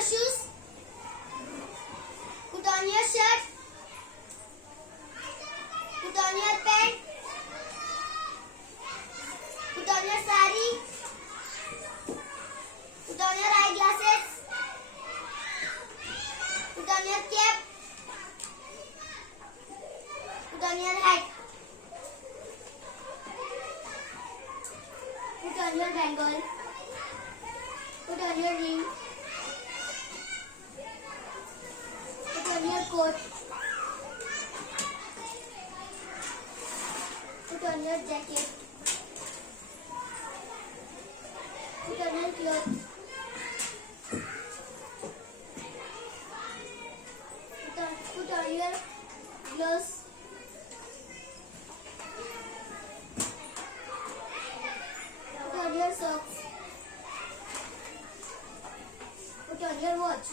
your shoes. Put on your shirt. Put on your pant. Put on your sari. Put on your eyeglasses. Put on your cap. Put on your hat. Put on your bangle. Put on your ring. Put on your coat. Put on your jacket. Put on your clothes. Put on your gloves. Put on your socks. Put on your watch.